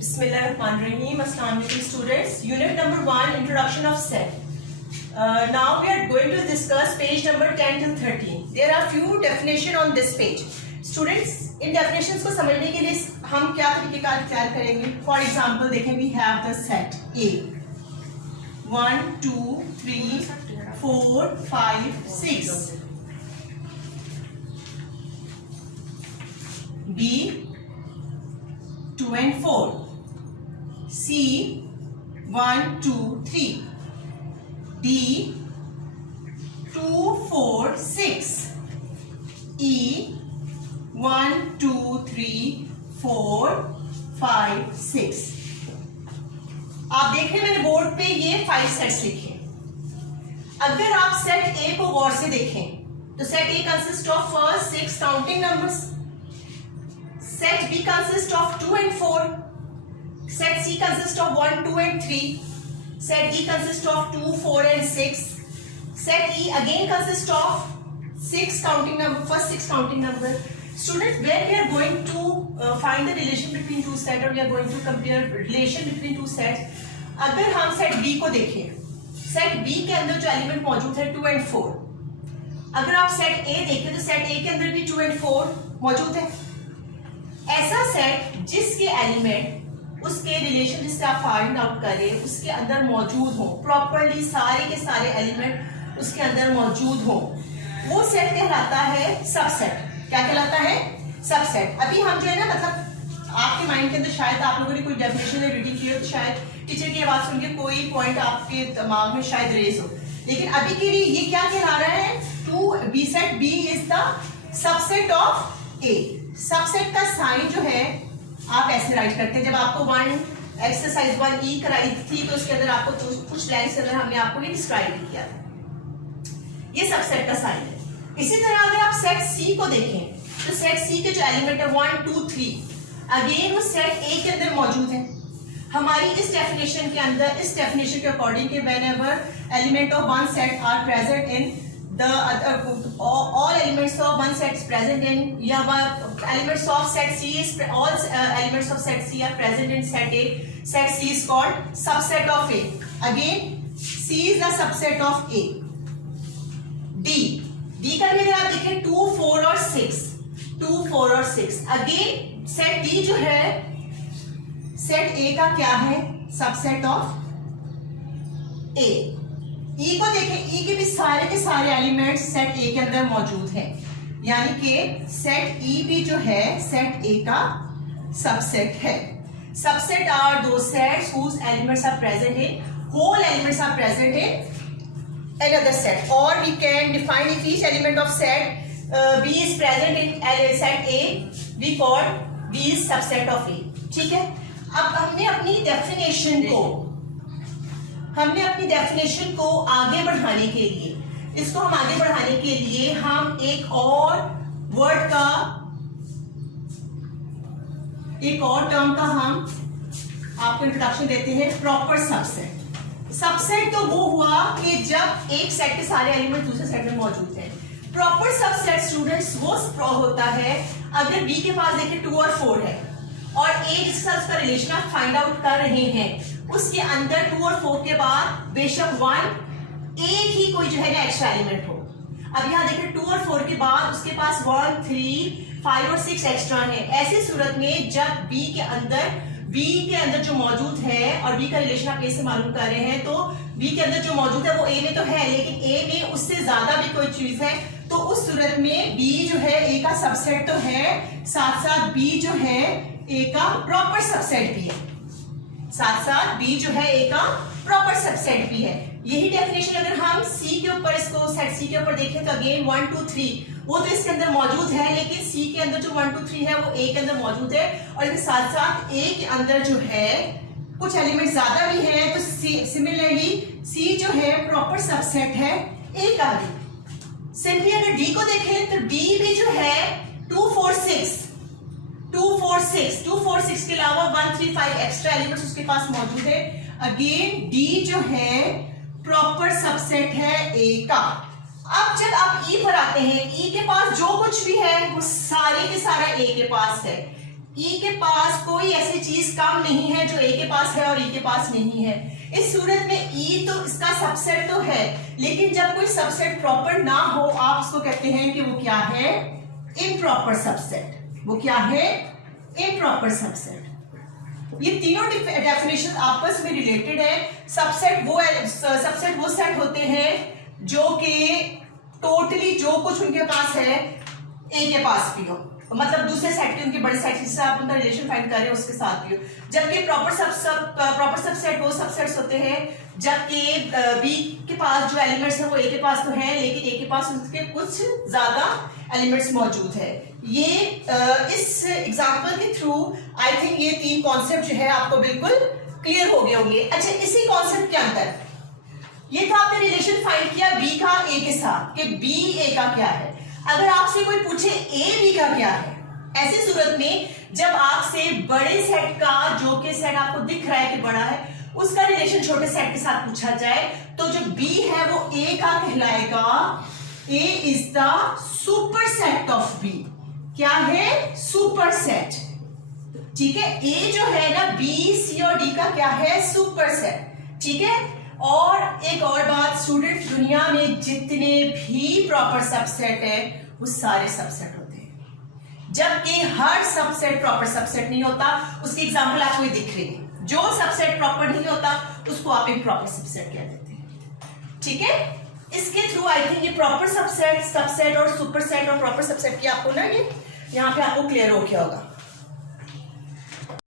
Bismillahirrahmanirrahim. Assalamu alaikum students. Unit number 1, introduction of set. Now we are going to discuss page number 10 till 13. There are few definition on this page. Students, in definitions को समझने के लिए हम क्या तरीके का इख्तियार करेंगे? For example, देखें we have the set A. 1, 2, 3, 4, 5, 6. B 2 and 4. C 1, 2, 3. D 2, 4, 6. E 1, 2, 3, 4, 5, 6. आप देख रहे हैं मैंने बोर्ड पे ये 5 सेट्स लिखे। अगर आप सेट ए को गौर से देखें तो set A consist of first 6 counting numbers, set B consist of 2 and 4, set C consists of 1, 2 and 3, set D consists of 2, 4 and 6, set E again consists of 6 counting number, first 6 counting number. Students, when we are going to find the relation between two sets or we are going to compare relation between two sets, अगर हम set B को देखें, set B के अंदर जो element मौजूद है 2 and 4, अगर आप set A देखें तो set A के अंदर भी 2 and 4 मौजूद है। ऐसा सेट जिसके एलिमेंट उसके रिलेशन जिससे आप फाइंड आउट करें उसके अंदर मौजूद हो, प्रॉपरली सारे के सारे एलिमेंट उसके अंदर मौजूद हो, वो सेट कहलाता है सबसेट। क्या कहलाता है? सबसेट। अभी हम जो है ना, मतलब आपके माइंड के अंदर शायद आप लोगों ने कोई डेफिनेशन रीडिंग की हो तो शायद टीचर की आवाज सुन के कोई पॉइंट आपके दिमाग में शायद रेज हो, लेकिन अभी के लिए ये क्या कहला रहा है? To be set B is the subset of A. Subset का साइन जो है आप ऐसे राइट करते हैं। जब आपको एक्सरसाइज 1E कराई थी तो उसके अंदर आपको कुछ लाइन्स के अंदर हमने आपको ये डिस्क्राइब किया था, ये सबसेट का साइन है। इसी तरह अगर आप सेट सी को देखें तो सेट सी के जो एलिमेंट है 1, 2, 3 अगेन वो सेट ए के अंदर मौजूद है। हमारी इस डेफिनेशन के अंदर, इस डेफिनेशन के अकॉर्डिंग कि whenever element of one set are present in the all elements of one set is present in elements of set C is all elements of set C are present in set A. Set C is called subset of A. Again C is the subset of A. D का भी अगर आप देखें 2, 4 और 6, 2, 4 और 6 again set D जो है set A का क्या है? Subset of A. ई को देखें, ई के भी सारे के सारे एलिमेंट्स सेट ए के अंदर मौजूद हैं, यानी कि सेट ई भी जो है सेट ए का सबसेट है। सबसेट आर दो sets whose elements are present in whole elements are present in another set, or we can define if each element of set B is present in set A, we call B is subset of A। ठीक है, अब हमने अपनी definition को आगे बढ़ाने के लिए, इसको हम आगे बढ़ाने के लिए हम एक और वर्ड का, एक और टर्म का हम आपको इंट्रोडक्शन देते हैं, प्रॉपर सबसेट। सबसेट तो वो हुआ कि जब एक सेट के सारे एलिमेंट दूसरे सेट में मौजूद हैं। प्रॉपर सबसेट स्टूडेंट्स वो होता है अगर बी के पास देखिए 2 और 4 है और ए जिसके साथ उसका रिलेशन आप फाइंड आउट कर रहे हैं उसके अंदर 2 और 4 के बाद बेशक 1 एक ही कोई जो है ना एक्स्ट्रा एलिमेंट हो। अब यहाँ देखिए 2 और 4 के बाद उसके पास 1, 3, 5 और 6 एक्स्ट्रा है। ऐसी सूरत में जब बी के अंदर जो मौजूद है और बी का रिलेशन आप ए से मालूम कर रहे हैं तो बी के अंदर जो मौजूद है वो ए में तो है, लेकिन ए में उससे ज्यादा भी कोई चीज है तो उस सूरत में बी जो है ए का सबसेट तो है, साथ साथ बी जो है ए का प्रॉपर सबसेट भी है, साथ साथ बी जो है ए का प्रॉपर सबसेट भी है। यही डेफिनेशन अगर हम सी के ऊपर, इसको सेट सी के ऊपर देखें तो अगेन 1, 2, 3 वो तो इसके अंदर मौजूद है, लेकिन सी के अंदर जो 1, 2, 3 है वो ए के अंदर मौजूद है और इसके साथ साथ ए के अंदर जो है कुछ एलिमेंट ज्यादा भी है, तो सिमिलरली सी जो है प्रॉपर सबसेट है ए का भी। सिंपली अगर डी को देखें तो डी भी जो है 2, 4, 6 के अलावा 1, 3, 5 एक्स्ट्रा एलिमेंट्स उसके पास मौजूद है। अगेन डी जो है प्रॉपर सबसेट है ए का। अब जब आप ई पर आते हैं, ई के पास जो कुछ भी है वो सारे के सारा ए के पास है। ई के पास कोई ऐसी चीज कम नहीं है जो ए के पास है और ई के पास नहीं है। इस सूरत में ई तो इसका सबसेट तो है, लेकिन जब कोई सबसेट प्रॉपर ना हो आप उसको कहते हैं कि वो क्या है, इम्प्रॉपर सबसेट। वो क्या है, इम्प्रॉपर सबसेट। ये तीनों डेफिनेशन आपस में रिलेटेड है। सबसेट वो सेट होते हैं जो कि टोटली जो कुछ उनके पास है ए के पास भी हो, मतलब दूसरे सेट के, उनके बड़े सेट जिससे आप उनका रिलेशन फाइंड कर रहे हो उसके साथ भी हो। जबकि प्रॉपर सबसेट वो सबसेट्स होते हैं जबकि बी के पास जो एलिमेंट्स है वो ए के पास तो है, लेकिन ए के पास उनके कुछ ज्यादा एलिमेंट्स मौजूद है। ये इस एग्जांपल के थ्रू आई थिंक ये तीन कॉन्सेप्ट जो है आपको बिल्कुल क्लियर हो गए होंगे। अच्छा, इसी कॉन्सेप्ट के अंदर ये तो आपने रिलेशन फाइंड किया बी का ए के साथ कि बी ए का क्या है। अगर आपसे कोई पूछे ए बी का क्या है, ऐसी सूरत में जब आपसे बड़े सेट का, जो कि सेट आपको दिख रहा है कि बड़ा है, उसका रिलेशन छोटे सेट के साथ पूछा जाए तो जो बी है वो ए का कहलाएगा। A is the superset of B. क्या है, सुपर सेट। ठीक है, ए जो है ना बी सी और डी का क्या है, सुपर सेट। ठीक है, और एक और बात स्टूडेंट, दुनिया में जितने भी प्रॉपर सबसेट है वो सारे सबसेट होते हैं, जबकि हर सबसेट प्रॉपर सबसेट नहीं होता। उसकी एग्जांपल आपको ये दिख रही है। जो सबसेट प्रॉपर नहीं होता उसको आप इम्प्रॉपर सबसेट कह देते हैं। ठीक है, इसके थ्रू आई थिंक ये प्रॉपर सबसेट और सुपर सेट और प्रॉपर सबसेट की आपको ना ये यहाँ पे आपको क्लियर हो गया होगा।